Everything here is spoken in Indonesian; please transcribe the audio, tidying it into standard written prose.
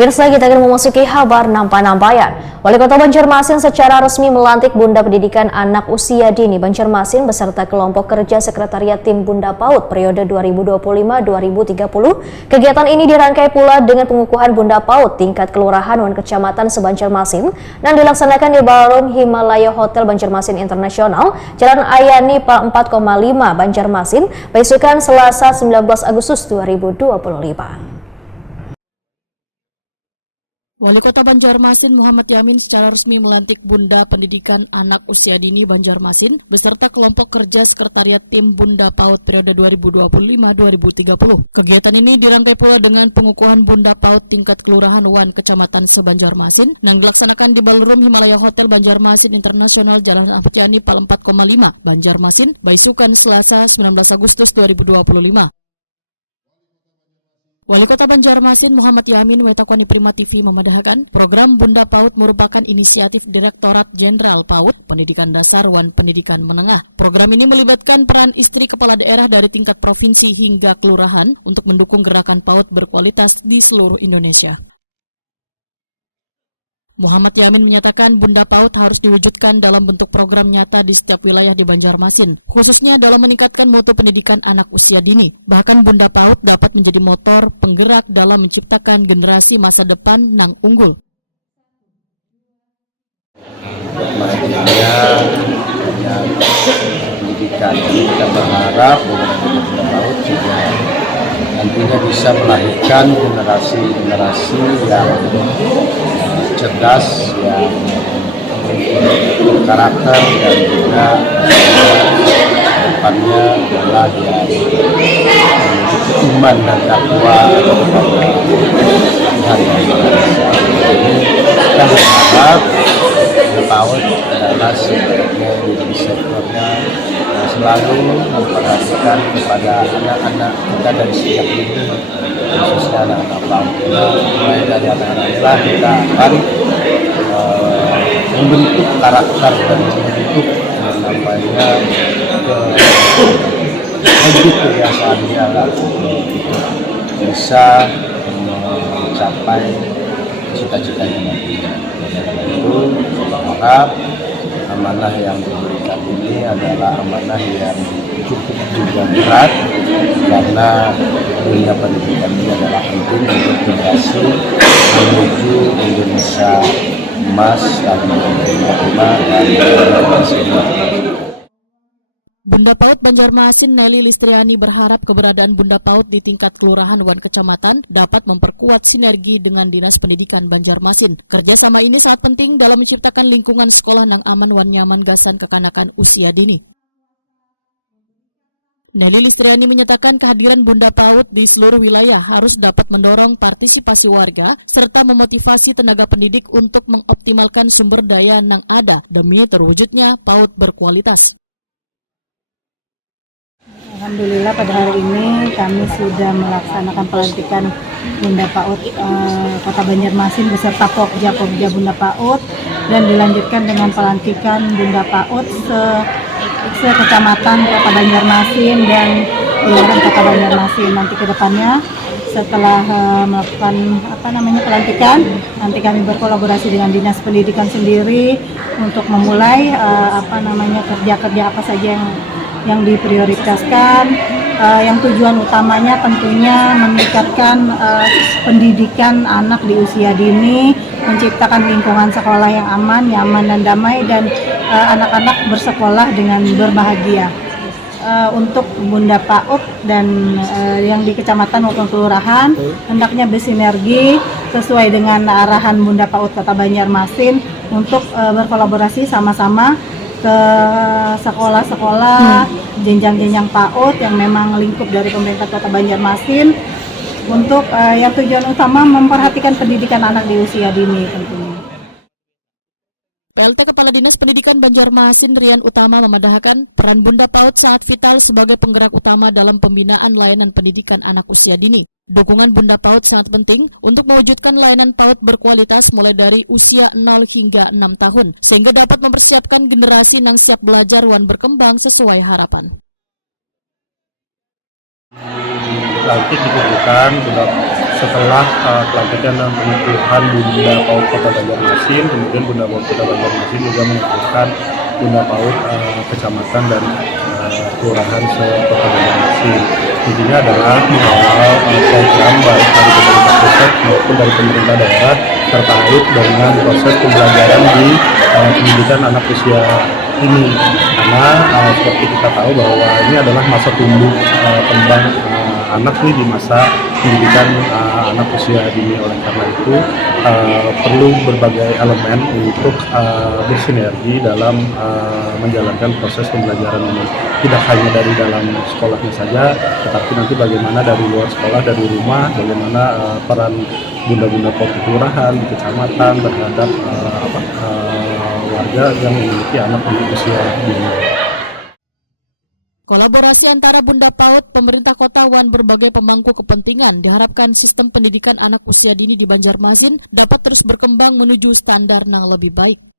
Pemirsa, kita akan memasuki kabar nampak-nampayan. Wali Kota Banjarmasin secara resmi melantik Bunda Pendidikan Anak Usia Dini Banjarmasin beserta kelompok kerja Sekretariat Tim Bunda PAUD periode 2025-2030. Kegiatan ini dirangkai pula dengan pengukuhan Bunda PAUD tingkat kelurahan dan kecamatan se-Banjarmasin dan dilaksanakan di Ballroom Himalaya Hotel Banjarmasin Internasional, Jalan Ayani 4,5 Banjarmasin, besokan Selasa 19 Agustus 2025. Wali Kota Banjarmasin Muhammad Yamin secara resmi melantik Bunda Pendidikan Anak Usia Dini Banjarmasin beserta kelompok kerja Sekretariat Tim Bunda PAUD periode 2025-2030. Kegiatan ini dirangkai pula dengan pengukuhan Bunda PAUD tingkat kelurahan wan kecamatan se-Banjarmasin yang dilaksanakan di Ballroom Himalaya Hotel Banjarmasin Internasional Jalan Ahmad Yani 4,5 Banjarmasin, besokan Selasa 19 Agustus 2025. Wali Kota Banjarmasin Muhammad Yamin Wetakwani Prima TV memadahkan program Bunda PAUD merupakan inisiatif Direktorat Jenderal PAUD Pendidikan Dasar wan Pendidikan Menengah. Program ini melibatkan peran istri kepala daerah dari tingkat provinsi hingga kelurahan untuk mendukung gerakan PAUD berkualitas di seluruh Indonesia. Muhammad Yamin menyatakan Bunda PAUD harus diwujudkan dalam bentuk program nyata di setiap wilayah di Banjarmasin, khususnya dalam meningkatkan mutu pendidikan anak usia dini. Bahkan Bunda PAUD dapat menjadi motor penggerak dalam menciptakan generasi masa depan nang unggul. Majunya pendidikan, kita berharap Bunda PAUD juga nantinya bisa melahirkan generasi yang cerdas, yang berkarakter dan juga depannya adalah yang memiliki iman dan takwa kepada Tuhan Yang Maha Esa. Kita berharap PAUD adalah sebagai leading sektornya yang selalu memperhatikan kepada anak-anak kita dari sejak dini, khususnya anak-anak PAUD. Mulai dari anak-anak inilah kita akan membentuk karakter dan membentuk habit kebiasaan dia untuk bisa mencapai cita-citanya nantinya. Karena itu kita harap amanah yang diberikan ini adalah amanah yang cukup juga berat, karena dunia pendidikan ini adalah penting untuk generasi menuju Indonesia emas tahun 2025 dan 2030. Bunda PAUD Banjarmasin Nelly Listriani berharap keberadaan Bunda PAUD di tingkat kelurahan wan kecamatan dapat memperkuat sinergi dengan Dinas Pendidikan Banjarmasin. Kerjasama ini sangat penting dalam menciptakan lingkungan sekolah nang aman wan nyaman gasan kekanakan usia dini. Nelly Listriani menyatakan kehadiran Bunda PAUD di seluruh wilayah harus dapat mendorong partisipasi warga serta memotivasi tenaga pendidik untuk mengoptimalkan sumber daya nang ada demi terwujudnya PAUD berkualitas. Alhamdulillah pada hari ini kami sudah melaksanakan pelantikan Bunda PAUD Kota Banjarmasin beserta Pokja Bunda PAUD, dan dilanjutkan dengan pelantikan Bunda PAUD se-kecamatan Kota Banjarmasin dan kelurahan Kota Banjarmasin. Nanti ke depannya setelah melakukan pelantikan, nanti kami berkolaborasi dengan Dinas Pendidikan sendiri untuk memulai kerja-kerja apa saja yang diprioritaskan, yang tujuan utamanya tentunya meningkatkan pendidikan anak di usia dini, menciptakan lingkungan sekolah yang aman, nyaman, dan damai, dan anak-anak bersekolah dengan berbahagia. Untuk Bunda PAUD dan yang di kecamatan maupun kelurahan hendaknya bersinergi sesuai dengan arahan Bunda PAUD Kota Banjarmasin untuk berkolaborasi sama-sama ke sekolah-sekolah jenjang-jenjang PAUD yang memang lingkup dari pemerintah Kota Banjarmasin untuk yang tujuan utama memperhatikan pendidikan anak di usia dini tentunya. PLT Kepala Dinas Pendidikan Banjarmasin Rian Utama memadahkan peran Bunda PAUD sangat vital sebagai penggerak utama dalam pembinaan layanan pendidikan anak usia dini. Dukungan Bunda PAUD sangat penting untuk mewujudkan layanan PAUD berkualitas mulai dari usia 0 hingga 6 tahun, sehingga dapat mempersiapkan generasi yang siap belajar dan berkembang sesuai harapan. Pelantik dikukuhkan Bunda setelah pelantikan dan pengukuhan Bunda PAUD Kota Banjarmasin, kemudian Bunda PAUD Kota Banjarmasin juga mengukuhkan Bunda PAUD kecamatan dan kelurahan se-Kota Banjarmasin. Intinya adalah mengawal program baik dari pemerintah pusat maupun dari pemerintah daerah terkait dengan proses pembelajaran di pendidikan anak usia dini, karena seperti kita tahu bahwa ini adalah masa tumbuh kembang anak nih di masa pendidikan anak usia dini. Oleh karena itu perlu berbagai elemen untuk bersinergi dalam menjalankan proses pembelajaran ini, tidak hanya dari dalam sekolahnya saja, tetapi nanti bagaimana dari luar sekolah, dari rumah, bagaimana peran bunda-bunda PAUD di kelurahan, di kecamatan terhadap warga yang memiliki anak di usia dini. Kolaborasi antara Bunda PAUD, pemerintah kota, dan berbagai pemangku kepentingan diharapkan sistem pendidikan anak usia dini di Banjarmasin dapat terus berkembang menuju standar yang lebih baik.